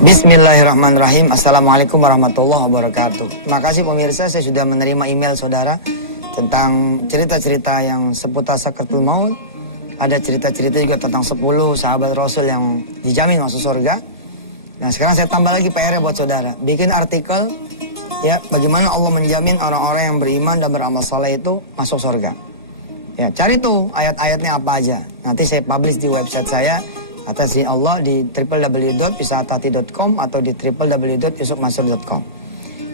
Bismillahirrahmanirrahim. Assalamualaikum warahmatullahi wabarakatuh. Makasih pemirsa, saya sudah menerima email saudara tentang cerita-cerita yang seputar sakaratul maut. Ada cerita-cerita juga tentang 10 sahabat Rasul yang dijamin masuk surga. Nah, sekarang saya tambah lagi PR-nya buat saudara. Bikin artikel ya, bagaimana Allah menjamin orang-orang yang beriman dan beramal saleh itu masuk surga. Ya, cari tuh ayat-ayatnya apa aja. Nanti saya publish di website saya atas izin Allah di www.pisahatati.com atau di www.yusufmansur.com.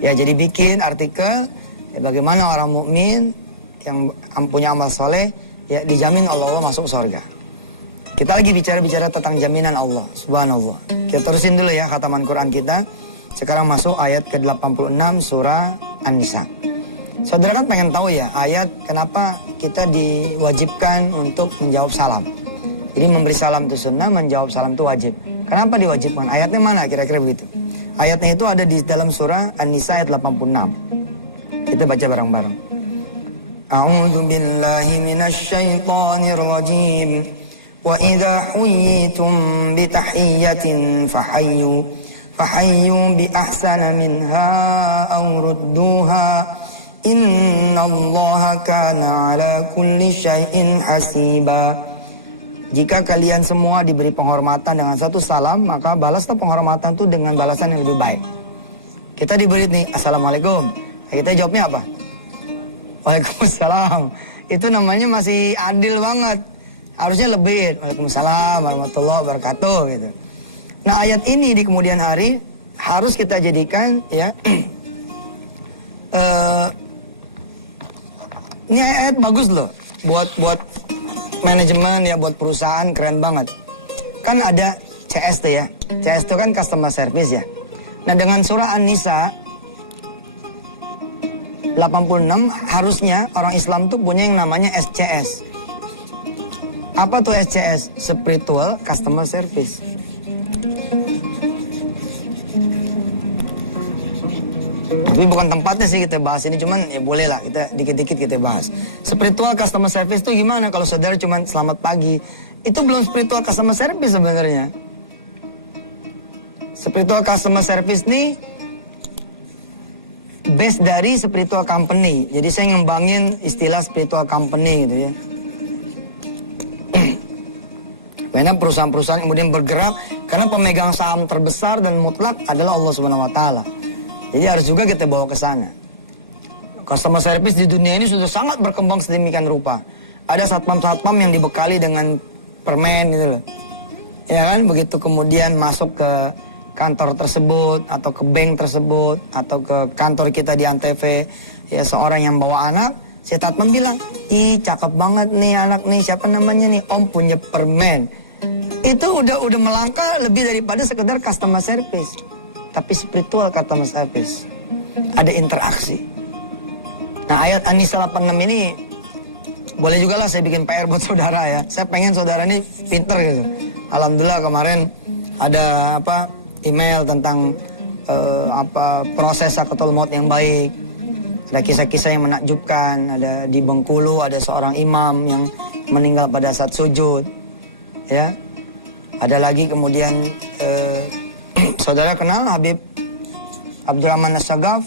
Ya, jadi bikin artikel ya, bagaimana orang mukmin yang punya amal soleh ya dijamin Allah masuk surga. Kita lagi bicara tentang jaminan Allah, subhanallah. Kita terusin dulu ya khataman Quran kita. Sekarang masuk ayat ke-86 surah An-Nisa. Saudara kan pengen tahu ya ayat kenapa kita diwajibkan untuk menjawab salam. Jadi memberi salam itu sunnah, menjawab salam itu wajib. Kenapa diwajibkan? Ayatnya mana kira-kira begitu? Ayatnya itu ada di dalam surah An-Nisa ayat 86. Kita baca bareng-bareng. A'udzu billahi minasy syaithanir rajim. Wa idza huyitum bi tahiyyatin fahayyu bi ahsana minha aw rudduha. Innallaha kana ala kulli syai'in hasiba. Jika kalian semua diberi penghormatan dengan satu salam, maka balaslah penghormatan itu dengan balasan yang lebih baik. Kita diberi nih, Assalamualaikum. Kita jawabnya apa? Waalaikumsalam. Itu namanya masih adil banget. Harusnya lebih. Waalaikumsalam warahmatullahi wabarakatuh gitu. Nah, ayat ini di kemudian hari harus kita jadikan ya. Ini ayat bagus loh buat manajemen ya, buat perusahaan keren banget. Kan ada CS tuh ya. CS itu kan customer service ya. Nah, dengan surah An-Nisa 86 harusnya orang Islam tuh punya yang namanya SCS. Apa tuh SCS? Spiritual Customer Service. Tapi bukan tempatnya sih kita bahas ini, cuman ya boleh lah kita dikit-dikit kita bahas. Spiritual customer service itu gimana kalau saudara cuman selamat pagi? Itu belum spiritual customer service sebenarnya. Spiritual customer service nih base dari spiritual company. Jadi saya ngembangin istilah spiritual company gitu ya. Karena perusahaan-perusahaan kemudian bergerak karena pemegang saham terbesar dan mutlak adalah Allah Subhanahu wa taala. Jadi harus juga kita bawa ke sana. Customer service di dunia ini sudah sangat berkembang sedemikian rupa. Ada satpam-satpam yang dibekali dengan permen gitu loh. Ya kan, begitu kemudian masuk ke kantor tersebut atau ke bank tersebut atau ke kantor kita di Antv, ya seorang yang bawa anak, si satpam bilang, "Ih, cakep banget nih anak nih, siapa namanya nih? Om punya permen." Itu udah melangkah lebih daripada sekedar customer service. Tapi spiritual customer service. Ada interaksi. Nah, ayat An-Nisa 86 ini boleh juga lah saya bikin PR buat saudara ya. Saya pengen saudara ini pinter gitu. Alhamdulillah kemarin ada email tentang proses sakaratul maut yang baik. Ada kisah-kisah yang menakjubkan. Ada di Bengkulu ada seorang imam yang meninggal pada saat sujud. Ya. Ada lagi kemudian saudara kenal Habib Abdurrahman As-Sagaf?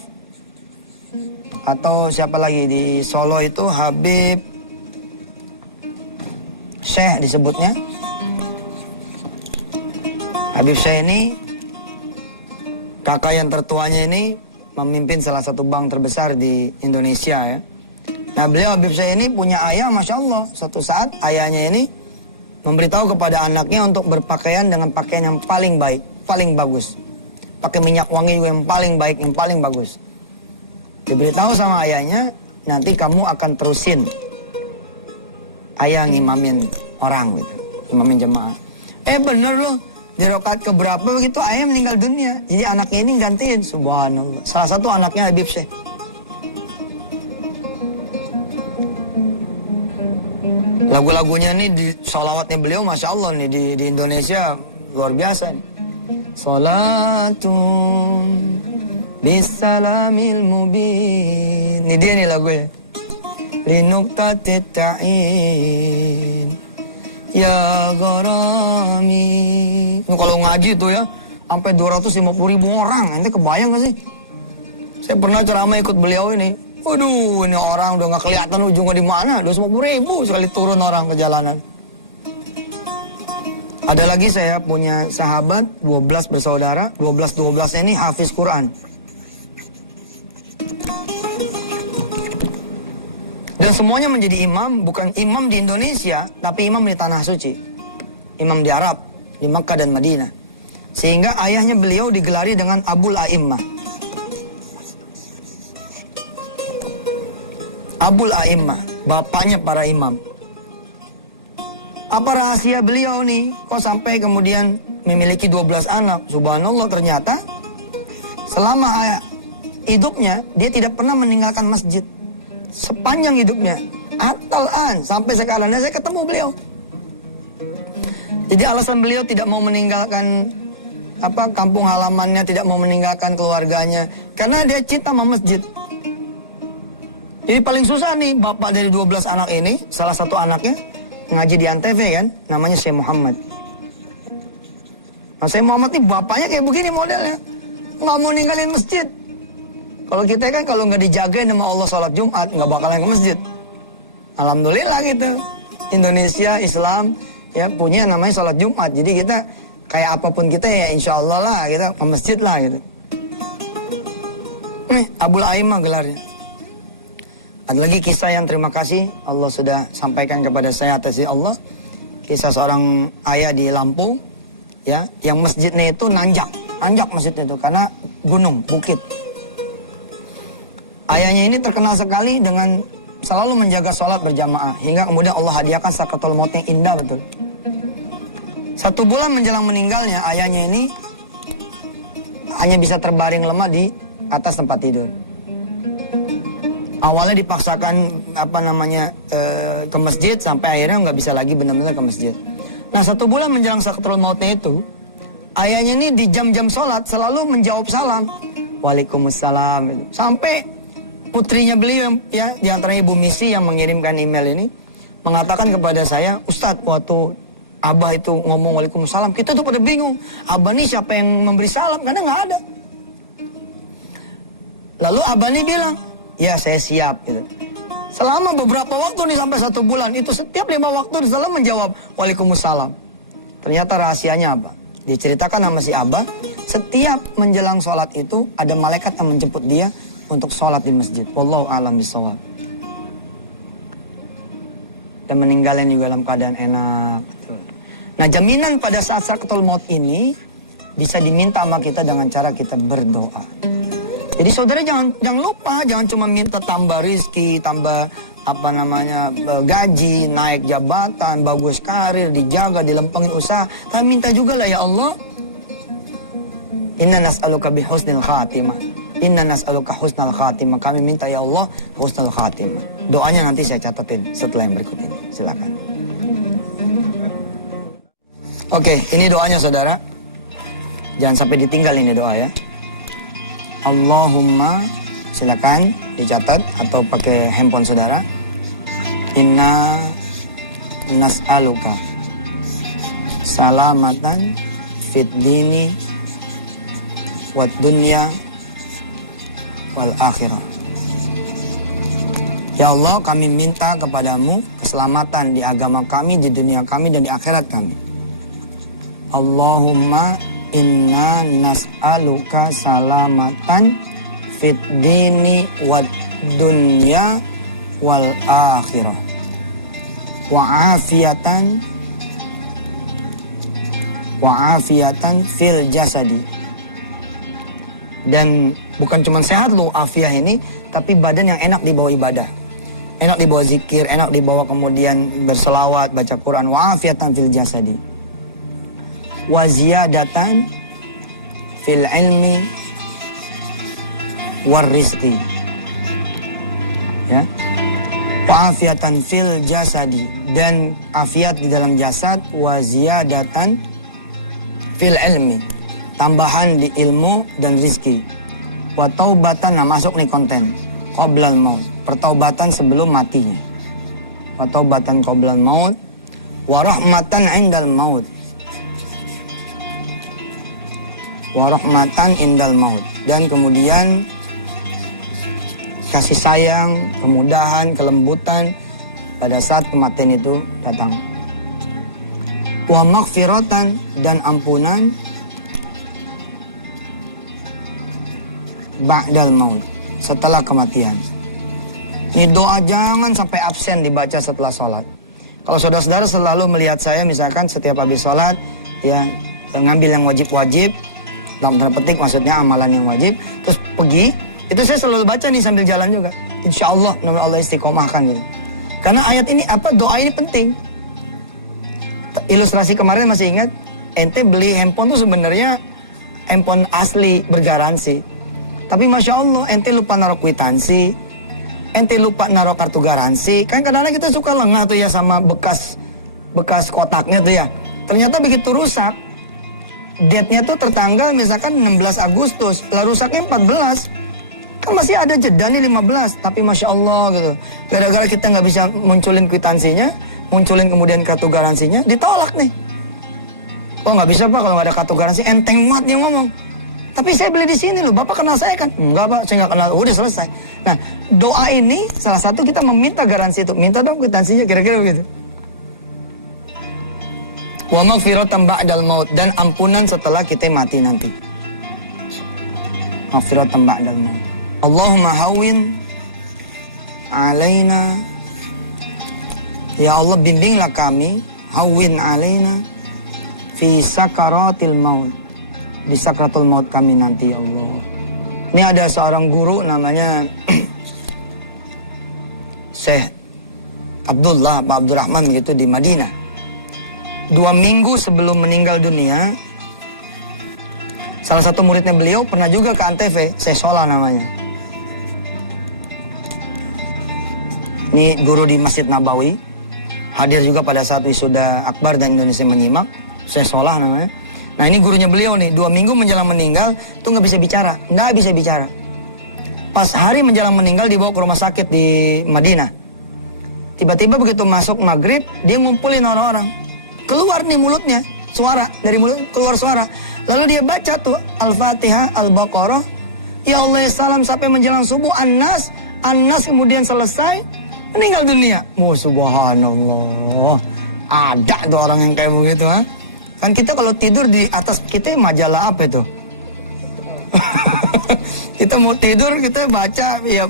Atau siapa lagi di Solo itu Habib Syekh disebutnya. Habib Syekh ini kakak yang tertuanya ini memimpin salah satu bank terbesar di Indonesia ya. Nah, beliau Habib Syekh ini punya ayah, Masya Allah. Suatu saat ayahnya ini memberitahu kepada anaknya untuk berpakaian dengan pakaian yang paling baik, paling bagus. Pakai minyak wangi juga yang paling baik, yang paling bagus. Diberitahu sama ayahnya, nanti kamu akan terusin ayah ngimamin orang gitu, imamin jemaah. Bener loh, di rakaat keberapa begitu ayah meninggal dunia. Jadi anaknya ini gantiin, subhanallah. Salah satu anaknya Habib Syekh. Lagu-lagunya nih di sholawatnya beliau Masya Allah nih di Indonesia luar biasa nih. Salatun bisalamil mubin. Ini dia nih lagunya. Linuktatit ta'in ya gharami. Kalau ngaji tuh ya sampai 250.000 orang. Ente kebayang gak sih? Saya pernah ceramah ikut beliau ini. Waduh, ini orang udah gak kelihatan ujungnya di mana. 250.000 sekali turun orang ke jalanan. Ada lagi saya punya sahabat 12 bersaudara. 12 ini hafiz Quran. Dan semuanya menjadi imam. Bukan imam di Indonesia, tapi imam di Tanah Suci. Imam di Arab, di Makkah dan Madinah. Sehingga ayahnya beliau digelari dengan Abul A'immah. Abul A'immah, bapaknya para imam. Apa rahasia beliau nih? Kok sampai kemudian memiliki 12 anak? Subhanallah, ternyata selama hidupnya dia tidak pernah meninggalkan masjid. Sepanjang hidupnya. Atalan sampai sekarang saya ketemu beliau. Jadi alasan beliau tidak mau meninggalkan kampung halamannya, tidak mau meninggalkan keluarganya, karena dia cinta sama masjid. Jadi paling susah nih bapak dari 12 anak ini, salah satu anaknya ngaji di Antv kan, namanya Syekh Muhammad. Nah Syekh Muhammad nih bapaknya kayak begini modelnya, nggak mau ninggalin masjid. Kalau kita kan kalau nggak dijagain sama Allah sholat Jumat, nggak bakalan ke masjid. Alhamdulillah gitu, Indonesia Islam ya punya namanya sholat Jumat. Jadi kita kayak apapun kita ya insya Allah lah kita ke masjid lah gitu. Abul A'immah gelarnya. Ada lagi kisah yang terima kasih Allah sudah sampaikan kepada saya atas Allah. Kisah seorang ayah di Lampung ya, yang masjidnya itu nanjak masjidnya itu karena gunung, bukit. Ayahnya ini terkenal sekali dengan selalu menjaga sholat berjamaah hingga kemudian Allah hadiahkan sakratul maut yang indah betul. 1 bulan menjelang meninggalnya ayahnya ini hanya bisa terbaring lemah di atas tempat tidur. Awalnya dipaksakan ke masjid sampai akhirnya nggak bisa lagi benar-benar ke masjid. Nah 1 bulan menjelang sakratul mautnya itu, ayahnya ini di jam-jam sholat selalu menjawab salam, Waalaikumsalam. Sampai putrinya beliau ya, di antaranya Ibu Misi yang mengirimkan email ini mengatakan kepada saya, Ustadz waktu Abah itu ngomong Waalaikumsalam, kita tuh pada bingung, Abah nih siapa yang memberi salam karena nggak ada. Lalu Abah nih bilang, ya saya siap gitu. Selama beberapa waktu nih sampai 1 bulan itu setiap 5 waktu selalu menjawab Waalaikumsalam. Ternyata rahasianya apa? Diceritakan sama si Abah, setiap menjelang sholat itu ada malaikat yang menjemput dia untuk sholat di masjid. Wallahu a'lam bishawab. Dan meninggalnya juga dalam keadaan enak. Nah jaminan pada saat sakratul maut ini bisa diminta sama kita dengan cara kita berdoa. Jadi saudara jangan lupa, jangan cuma minta tambah rizki, tambah gaji, naik jabatan, bagus karir, dijaga, dilempengin usaha. Tapi minta juga lah ya Allah. Inna nas'aluka bihusnil khatimah. Inna nas'aluka husnal khatimah. Kami minta ya Allah husnal khatimah. Doanya nanti saya catatin setelah yang berikut ini. Silakan. Oke, ini doanya saudara. Jangan sampai ditinggal ini doa ya. Allahumma, silakan dicatat atau pakai handphone saudara. Inna nas'aluka salamatan fid dini wad dunya wal akhirah. Ya Allah, kami minta kepadamu keselamatan di agama kami, di dunia kami dan di akhirat kami. Allahumma inna nas'aluka salamatan fid dini wad dunya wal akhirah wa afiatan fil jasadi. Dan bukan cuma sehat lo afiah ini, tapi badan yang enak dibawa ibadah, enak dibawa zikir, enak dibawa kemudian berselawat, baca Quran. Wa afiatan fil jasadi wa ziyadatan fil ilmi war rizqi. Ya. Wa afiatan fil jasadi, dan afiat di dalam jasad, wa ziyadatan fil ilmi, tambahan di ilmu dan rizki. Wa taubatan, nah masuk nih konten, qoblal maut, pertaubatan sebelum matinya. Wa taubatan qoblal maut, wa rahmatan indal maut. Wa rahmatan indal maut. Dan kemudian kasih sayang, kemudahan, kelembutan pada saat kematian itu datang. Wa maghfiratan, dan ampunan ba'dal maut, setelah kematian. Ini doa jangan sampai absen dibaca setelah sholat. Kalau saudara-saudara selalu melihat saya misalkan setiap habis sholat, ya ngambil yang wajib-wajib, dalam tanda petik maksudnya amalan yang wajib, terus pergi, itu saya selalu baca nih sambil jalan juga. Insya Allah, nama Allah istiqomahkan gitu. Karena ayat ini, doa ini penting. Ilustrasi kemarin masih ingat, ente beli handphone tuh sebenarnya handphone asli bergaransi. Tapi Masya Allah, ente lupa naruh kwitansi, ente lupa naruh kartu garansi. Kan kadang-kadang kita suka lengah tuh ya sama bekas kotaknya tuh ya. Ternyata begitu rusak, date-nya tuh tertanggal misalkan 16 Agustus, lah rusaknya 14. Kan masih ada jeda nih 15, tapi Masya Allah gitu. Gara-gara kita nggak bisa munculin kwitansinya, munculin kemudian kartu garansinya, ditolak nih. Oh nggak bisa Pak kalau nggak ada kartu garansi, enteng banget dia ngomong. Tapi saya beli di sini loh, Bapak kenal saya kan? Enggak Pak, saya nggak kenal, udah selesai. Nah doa ini salah satu kita meminta garansi itu, minta dong kwitansinya, kira-kira begitu. Wa maghfiratan ba'dal maut, dan ampunan setelah kita mati nanti. Maghfiratan ba'dal maut. Allahumma hawwin alaina, ya Allah bimbinglah kami, hawwin alaina fi sakaratil maut, di sakratul maut kami nanti ya Allah. Ini ada seorang guru namanya Syekh Abdullah Pak Abdurrahman gitu di Madinah. 2 minggu sebelum meninggal dunia, salah satu muridnya beliau pernah juga ke Antv, Syekh Solah namanya. Ini guru di Masjid Nabawi, hadir juga pada saat wisuda akbar dan Indonesia menyimak, Syekh Solah namanya. Nah ini gurunya beliau nih, 2 minggu menjelang meninggal tuh nggak bisa bicara, nggak bisa bicara. Pas hari menjelang meninggal dibawa ke rumah sakit di Madinah. Tiba-tiba begitu masuk maghrib, dia ngumpulin orang-orang. Keluar nih mulutnya, suara, dari mulut keluar suara. Lalu dia baca tuh Al-Fatihah, Al-Baqarah, ya Allah salam sampai menjelang subuh, An-Nas kemudian selesai, meninggal dunia. Subhanallah. Ada tuh orang yang kayak begitu, ha? Kan kita kalau tidur di atas kita majalah apa itu? Kita mau tidur, kita baca, ya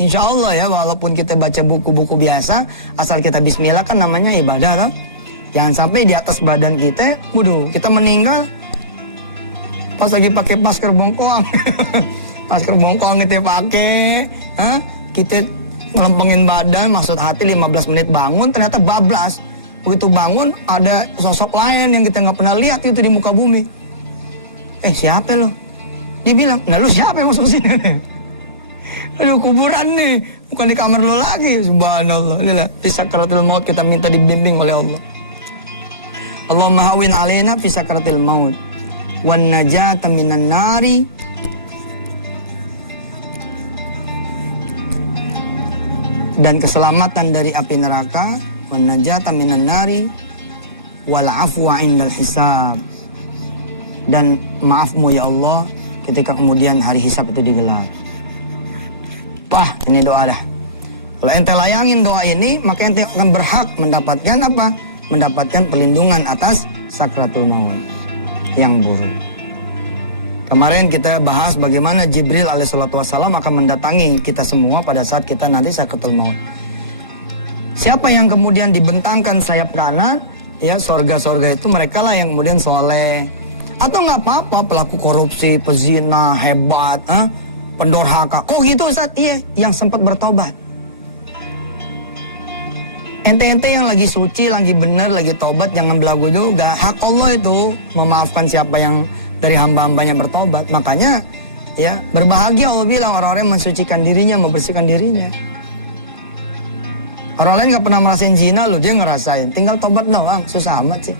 insya Allah ya, walaupun kita baca buku-buku biasa, asal kita bismillah kan namanya ibadah, kan? Jangan sampai di atas badan kita, kita meninggal, pas lagi pakai masker bongkoang. Masker bongkoang kita pakai, kita ngelempengin badan, maksud hati 15 menit bangun, ternyata bablas. Begitu bangun, ada sosok lain yang kita nggak pernah lihat itu di muka bumi. Siapa lo? Dia bilang, nah lu siapa yang masuk sini? Aduh, kuburan nih, bukan di kamar lo lagi. Subhanallah. Inilah, di sakratul maut kita minta dibimbing oleh Allah. Allahumma hawwin alaina fi sakratil maut wan najata minan nari dan keselamatan dari api neraka, wan najata minan nari wal afwa indal hisab, dan maafmu ya Allah ketika kemudian hari hisab itu digelar. Wah, ini doa dah. Kalau ente layangin doa ini, maka ente akan berhak mendapatkan apa? Mendapatkan perlindungan atas sakratul maut yang buruk. Kemarin kita bahas bagaimana Jibril alaihissalatu wassalam akan mendatangi kita semua pada saat kita nanti sakratul maut. Siapa yang kemudian dibentangkan sayap kanan, ya sorga-sorga itu mereka lah yang kemudian soleh. Atau nggak apa-apa pelaku korupsi, pezina, hebat, pendorhaka. Kok gitu Ustaz? Iya, yang sempat bertobat. Ente-ente yang lagi suci, lagi bener, lagi tobat, jangan belagu juga. Hak Allah itu memaafkan siapa yang dari hamba-hambanya bertobat. Makanya ya berbahagia Allah bilang orang-orang yang mensucikan dirinya, membersihkan dirinya. Orang lain gak pernah merasain zina loh, dia ngerasain. Tinggal tobat doang, susah amat sih.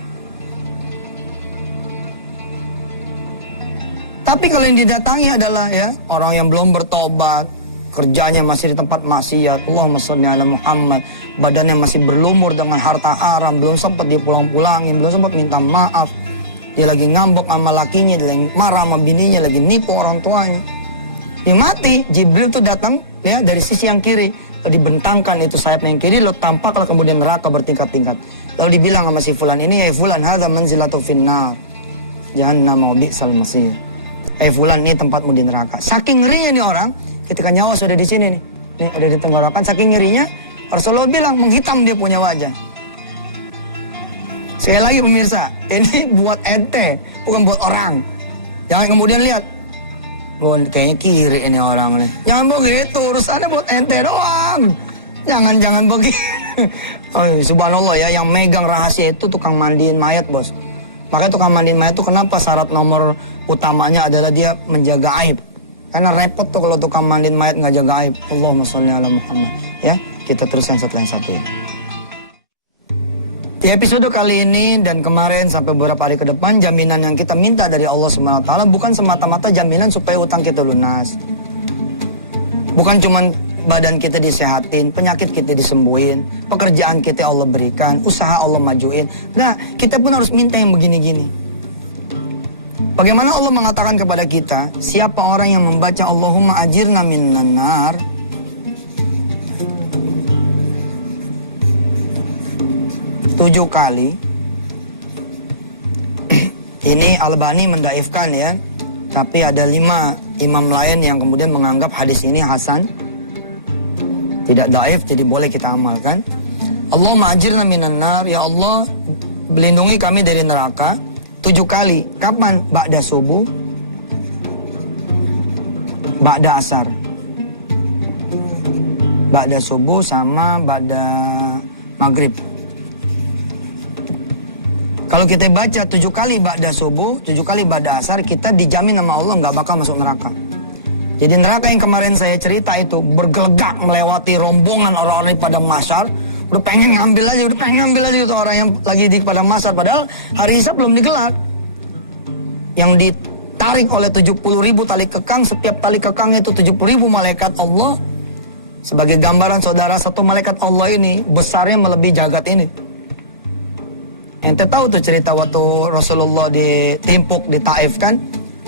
Tapi kalau yang didatangi adalah ya orang yang belum bertobat, kerjanya masih di tempat maksiat, Allahumma sholli ala Muhammad, badannya masih berlumur dengan harta haram, belum sempat dipulang-pulangin, belum sempat minta maaf, dia lagi ngambek sama lakinya, dia lagi marah sama bininya, lagi nipu orang tuanya. Dia mati, Jibril tuh datang ya dari sisi yang kiri, dibentangkan itu sayap yang kiri, lo tampaklah kemudian neraka bertingkat-tingkat. Lalu dibilang sama si fulan ini, ya fulan hadza manzilatu finnar, jahannam wa bi'sal masir. Fulan, ini tempatmu di neraka. Saking ngerinya nih orang, ketika nyawa sudah di sini nih udah di tenggorokan, saking ngerinya Rasulullah bilang menghitam dia punya wajah. Sekali lagi pemirsa, ini buat ente, bukan buat orang. Jangan kemudian lihat, kayaknya kiri ini orang nih. Jangan begitu, urusannya buat ente doang. Jangan begitu. Oh, subhanallah ya, yang megang rahasia itu tukang mandiin mayat, bos. Makanya tukang mandiin mayat itu kenapa syarat nomor utamanya adalah dia menjaga aib. Karena repot tuh kalau tukang mandiin mayat nggak jaga aib. Allahumma sholli ala Muhammad. Ya, kita teruskan setelah yang satu ya. Di episode kali ini dan kemarin sampai beberapa hari ke depan, jaminan yang kita minta dari Allah SWT bukan semata-mata jaminan supaya utang kita lunas. Bukan cuma badan kita disehatin, penyakit kita disembuhin, pekerjaan kita Allah berikan, usaha Allah majuin. Nah, kita pun harus minta yang begini-gini. Bagaimana Allah mengatakan kepada kita, siapa orang yang membaca Allahumma ajirna minan nar 7 kali. Ini Albani mendaifkan ya, tapi ada 5 imam lain yang kemudian menganggap hadis ini hasan, tidak daif, jadi boleh kita amalkan. Allahumma ajirna minan nar, ya Allah melindungi kami dari neraka 7 kali. Kapan? Ba'da subuh, ba'da asar. Ba'da subuh sama ba'da maghrib. Kalau kita baca 7 kali ba'da subuh, 7 kali ba'da asar, kita dijamin sama Allah nggak bakal masuk neraka. Jadi neraka yang kemarin saya cerita itu bergelegak melewati rombongan orang-orang di padang mahsyar, udah pengen ngambil aja itu orang yang lagi di padang mahsyar, padahal hari hisab belum digelar. Yang ditarik oleh 70.000 tali kekang, setiap tali kekang itu 70.000 malaikat Allah. Sebagai gambaran saudara, satu malaikat Allah ini besarnya melebihi jagat ini. Ente tahu tuh cerita waktu Rasulullah ditimpuk di Taif kan?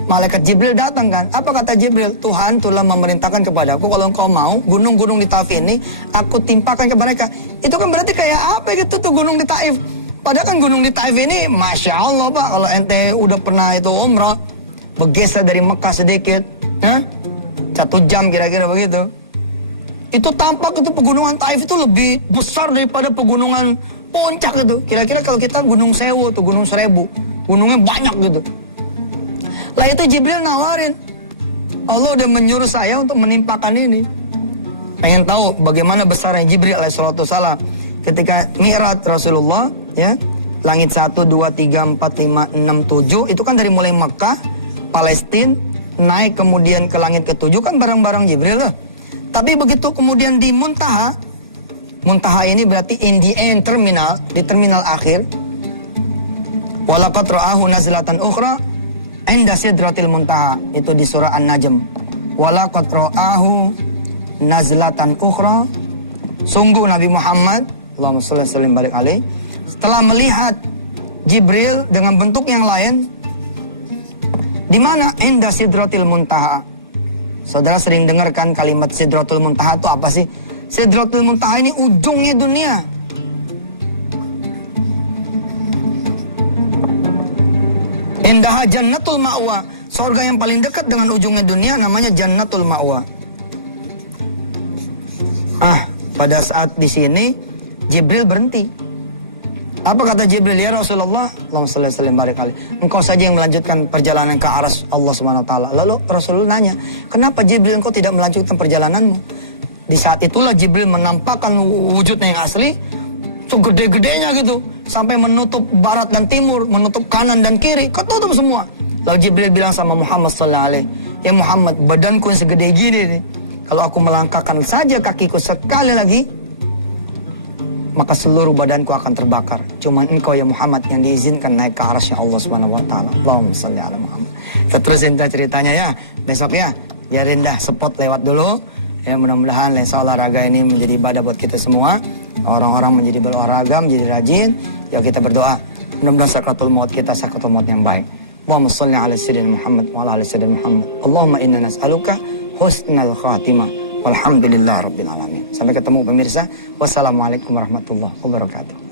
Malaikat Jibril datang kan? Apa kata Jibril? Tuhan telah memerintahkan kepadaku kalau engkau mau gunung-gunung di Taif ini aku timpakan ke mereka. Itu kan berarti kayak apa gitu tuh gunung di Taif? Padahal kan gunung di Taif ini Masya Allah Pak, kalau ente udah pernah itu umrah, bergeser dari Mekah sedikit, 1 jam kira-kira begitu. Itu tampak itu pegunungan Taif itu lebih besar daripada pegunungan Puncak itu. Kira-kira kalau kita Gunung Sewu tuh, Gunung Seribu, gunungnya banyak gitu. Lah itu Jibril nawarin, Allah udah menyuruh saya untuk menimpakan ini. Pengen tahu bagaimana besarnya Jibril alaihissalam ketika Mi'raj Rasulullah ya, langit 1, 2, 3, 4, 5, 6, 7 itu kan dari mulai Mekah, Palestina, naik kemudian ke langit ke-7 kan barang-barang Jibril lah. Tapi begitu kemudian di Muntaha ini berarti in the end terminal, di terminal akhir. Walaqad ra'ahu nazlatan ukhra 'inda sidratil muntaha, itu di surah An-Najm. Walaqad ra'ahu nazlatan ukhra, sungguh Nabi Muhammad Allahumma shalli wa sallim barik alaihi setelah melihat Jibril dengan bentuk yang lain di mana? Inda sidratil muntaha. Saudara sering dengarkan kalimat sidratul muntaha itu apa sih? Sidratul muntaha ini ujungnya dunia. Indaha jannatul ma'wa, surga yang paling dekat dengan ujungnya dunia namanya jannatul ma'wa. Pada saat di sini Jibril berhenti. Apa kata Jibril? Ya Rasulullah, Allahumma shalli wa sallim barik alaihi, engkau saja yang melanjutkan perjalanan ke arsy Allah Subhanahu wa taala. Lalu Rasulullah nanya, "Kenapa Jibril engkau tidak melanjutkan perjalananmu?" Di saat itulah Jibril menampakkan wujudnya yang asli, segede-gedenya gitu, sampai menutup barat dan timur, menutup kanan dan kiri, ketutup semua. Lalu Jibril bilang sama Muhammad sallallahu alaihi, "Ya Muhammad, badanku yang segede gini nih, kalau aku melangkahkan saja kakiku sekali lagi, maka seluruh badanku akan terbakar. Cuman engkau ya Muhammad yang diizinkan naik ke arsy Allah Subhanahu wa taala." Allahumma shalli ala Muhammad. Kita terusin ceritanya ya, besok ya. Biarin dah spot lewat dulu. Ya, mudah-mudahan lensa olahraga ini menjadi ibadah buat kita semua. Orang-orang menjadi berolahraga, menjadi rajin. Ya, kita berdoa. Mudah-mudahan sakratul maut kita sakratul maut yang baik. Allahumma shalli ala sayyidina Muhammad wa ala ali sayyidina Muhammad. Allahumma inna nas'aluka husnal khatimah. Walhamdulillah rabbil alamin. Sampai ketemu pemirsa. Wassalamualaikum warahmatullahi wabarakatuh.